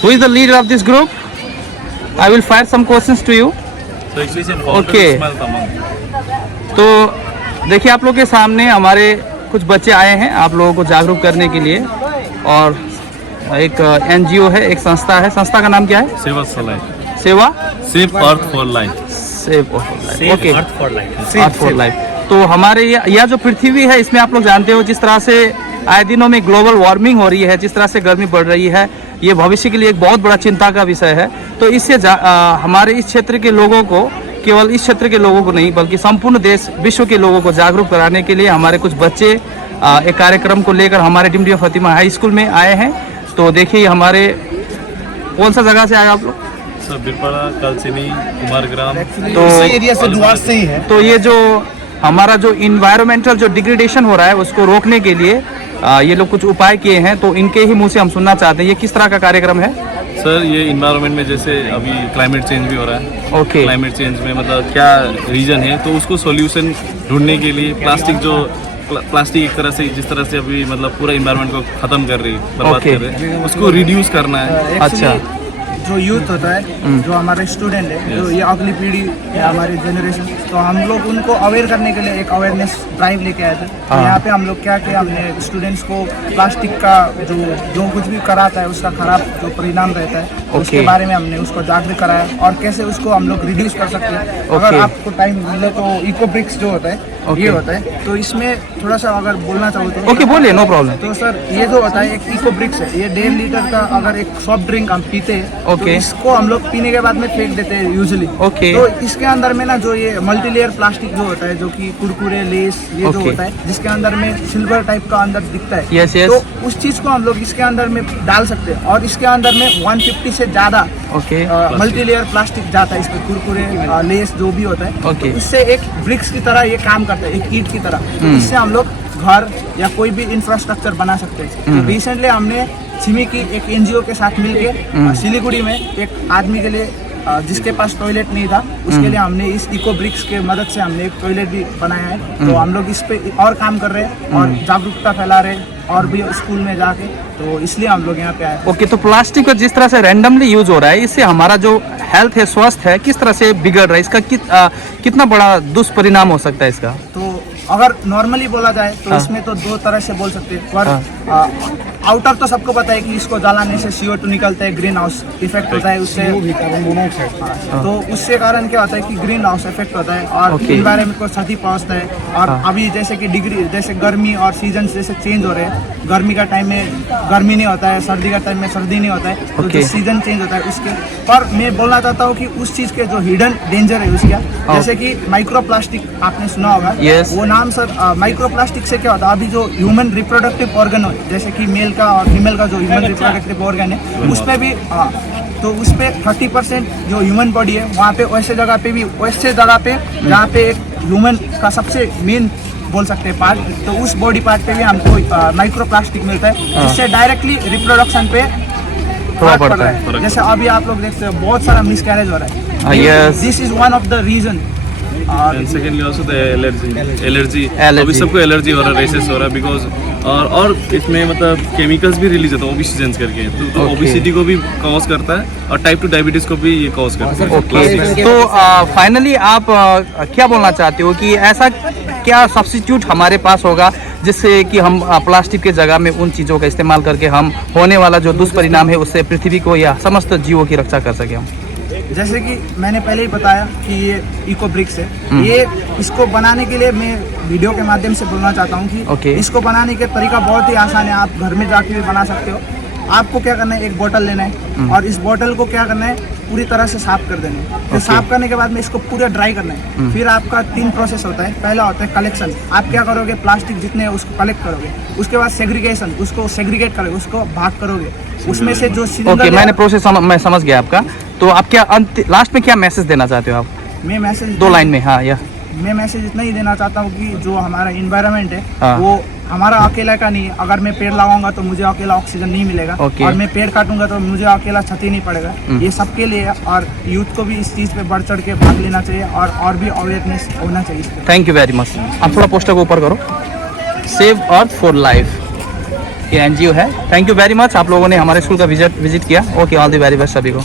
Who is the leader of this group? I will fire some questions to you. Okay. तो देखिए आप लोग के सामने हमारे कुछ बच्चे आए हैं आप लोगों को जागरूक करने के लिए, और एक NGO है, एक संस्था है, संस्था का नाम क्या है? Save earth for life. Okay, earth for life. तो हमारे यह जो पृथ्वी है इसमें आप लोग जानते हो जिस तरह से आए दिनों में ग्लोबल वार्मिंग हो रही है, जिस तरह से गर्मी बढ़ रही है, ये भविष्य के लिए एक बहुत बड़ा चिंता का विषय है। तो इससे हमारे इस क्षेत्र के लोगों को, केवल इस क्षेत्र के लोगों को नहीं बल्कि संपूर्ण देश विश्व के लोगों को जागरूक कराने के लिए हमारे कुछ बच्चे एक कार्यक्रम को लेकर हमारे डिम्डी फतिमा हाई स्कूल में आए हैं। तो देखिए हमारे कौन सा जगह से आए आप लोग? कलसिनी, कुमारग्राम, तो एरिया से डुआर से ही है। तो ये जो हमारा जो इन्वायरमेंटल जो डिग्रेडेशन हो रहा है उसको रोकने के लिए ये लोग कुछ उपाय किए हैं, तो इनके ही मुंह से हम सुनना चाहते हैं ये किस तरह का कार्यक्रम है। सर ये इन्वायरमेंट में जैसे अभी क्लाइमेट चेंज भी हो रहा है। ओके। क्लाइमेट चेंज में मतलब क्या रीजन है, तो उसको सॉल्यूशन ढूंढने के लिए प्लास्टिक एक तरह से जिस तरह से अभी मतलब पूरा इन्वायरमेंट को खत्म कर रही है, बर्बाद कर रही है, उसको रिड्यूस करना है। अच्छा, जो यूथ होता है, जो हमारे स्टूडेंट है, जो ये अगली पीढ़ी है हमारी जनरेशन, तो हम लोग उनको अवेयर करने के लिए एक अवेयरनेस ड्राइव लेके आए थे। तो यहाँ पे हम लोग क्या किया, हमने स्टूडेंट्स को प्लास्टिक का जो कुछ भी कराता है उसका खराब जो परिणाम रहता है उसके बारे में हमने उसको जागरूक कराया और कैसे उसको हम लोग रिड्यूस कर सकते हैं। अगर आपको टाइम मिले तो इको ब्रिक्स जो होता है ये होता है, तो इसमें थोड़ा सा अगर बोलना चाहो तो ओके बोलिए, नो प्रॉब्लम। तो सर ये जो होता है एक इको ब्रिक्स है, ये 1.5 लीटर का अगर एक सॉफ्ट ड्रिंक हम पीते हैं तो इसको हम लोग पीने के बाद में फेंक देते हैं यूजुअली। तो इसके अंदर में ना जो ये मल्टी लेयर प्लास्टिक जो होता है, जो कि कुरकुरे, लेस, ये जो होता है जिसके अंदर में सिल्वर टाइप का अंदर दिखता है, तो उस चीज को हम लोग इसके अंदर में डाल सकते हैं और इसके अंदर में 150 से ज्यादा मल्टी लेयर प्लास्टिक जाता है इसमें, कुरकुरे, लेस जो भी होता है। तो इससे एक ब्रिक्स की तरह ये काम करता है, एक ईंट की तरह। तो इससे हम लोग घर या कोई भी इंफ्रास्ट्रक्चर बना सकते हैं। तो रिसेंटली हमने छिमी की एक NGO के साथ मिलके सिलीगुड़ी में एक आदमी के लिए जिसके पास टॉयलेट नहीं था उसके लिए हमने इस इको ब्रिक्स के मदद से हमने एक टॉयलेट भी बनाया है। तो हम लोग इस पे और काम कर रहे हैं और जागरूकता फैला रहे हैं और भी स्कूल में जाके, तो इसलिए हम लोग यहाँ पे आए। ओके, तो प्लास्टिक का जिस तरह से रैंडमली यूज हो रहा है इससे हमारा जो हेल्थ है, स्वास्थ्य है, किस तरह से बिगड़ रहा है, इसका कितना बड़ा दुष्परिणाम हो सकता है इसका? तो अगर नॉर्मली बोला जाए तो इसमें तो दो तरह से बोल सकते हैं, पर आउटर तो सबको पता है कि इसको जलाने से CO2 निकलता है, ग्रीन हाउस इफेक्ट होता है उससे, तो उससे कारण क्या होता है कि ग्रीन हाउस इफेक्ट होता है और इन्वायरमेंट को क्षति पहुंचता है। और अभी जैसे कि जैसे गर्मी और सीजन जैसे चेंज हो रहे हैं, गर्मी का टाइम में गर्मी नहीं होता है, सर्दी का टाइम में सर्दी नहीं होता है, तो जो सीजन चेंज होता है उसके पर मैं बोलना चाहता हूँ कि उस चीज के जो हिडन डेंजर है उसका, जैसे कि माइक्रो प्लास्टिक आपने सुना होगा। वो नाम सर माइक्रो प्लास्टिक से क्या होता है, अभी जो ह्यूमन रिप्रोडक्टिव ऑर्गन हो जैसे कि मेल का और फीमेल का जो ह्यूमन रिप्रोडक्टिव ऑर्गन है उसमें भी तो उस पे 30% जो ह्यूमन बॉडी है वहाँ पे वैसे जगह पे जहाँ पे एक ह्यूमन का सबसे मेन बोल सकते हैं पार्ट, तो उस बॉडी पार्ट पे भी हमको माइक्रो प्लास्टिक मिलता है जिससे डायरेक्टली रिप्रोडक्शन पे फर्क पड़ता है। जैसे अभी आप लोग देखते हैं बहुत सारा मिसकैरेज हो रहा है, this is one of the reason. And secondly also the allergy अभी सबको एलर्जी हो रहा है, रेसेस हो रहा है बिकॉज और इसमें मतलब केमिकल्स भी रिलीज होता है ओबेसिजेंस करके, तो ओबेसिटी को भी कॉज करता है और टाइप 2 डायबिटीज को भी ये कॉज करता है। तो फाइनली आप क्या बोलना चाहते हो कि ऐसा क्या सब्स्टिट्यूट हमारे पास होगा जिससे कि हम प्लास्टिक के जगह में उन चीज़ों का इस्तेमाल करके हम होने वाला जो दुष्परिणाम है उससे पृथ्वी को या समस्त जीवों की रक्षा कर सके हम? जैसे कि मैंने पहले ही बताया कि ये इको ब्रिक्स है, ये इसको बनाने के लिए मैं वीडियो के माध्यम से बोलना चाहता हूँ कि इसको बनाने का तरीका बहुत ही आसान है, आप घर में जाके भी बना सकते हो। आपको क्या करना है, एक बोतल लेना है और इस बोतल को क्या करना है, पूरी तरह से साफ कर देना है। फिर साफ करने के बाद में इसको पूरा ड्राई करना है। फिर आपका 3 प्रोसेस होता है। पहला होता है कलेक्शन, आप क्या करोगे, प्लास्टिक जितने है उसको कलेक्ट करोगे। उसके बाद सेग्रीगेशन, उसको सेग्रीगेट करोगे, उसको भाग करोगे। उसमें से जो मैंने प्रोसेस मैं समझ गया आपका। तो आप क्या लास्ट में क्या मैसेज देना चाहते हो आप? मैं मैसेज 2 लाइन में, हाँ या मैं मैसेज इतना ही देना चाहता हूँ कि जो हमारा इन्वायरमेंट है वो हमारा अकेला का नहीं है। अगर मैं पेड़ लगाऊंगा तो मुझे अकेला ऑक्सीजन नहीं मिलेगा और मैं पेड़ काटूंगा तो मुझे अकेला क्षति नहीं पड़ेगा। ये सबके लिए है और यूथ को भी इस चीज़ पे बढ़ चढ़ के भाग लेना चाहिए और भी अवेयरनेस होना चाहिए। Thank you very much. आप थोड़ा पोस्टर को ऊपर करो। Save earth for life. ये NGO है। थैंक यू वेरी मच, आप लोगों ने हमारे स्कूल का विजिट किया। Okay, all the very best सभी को।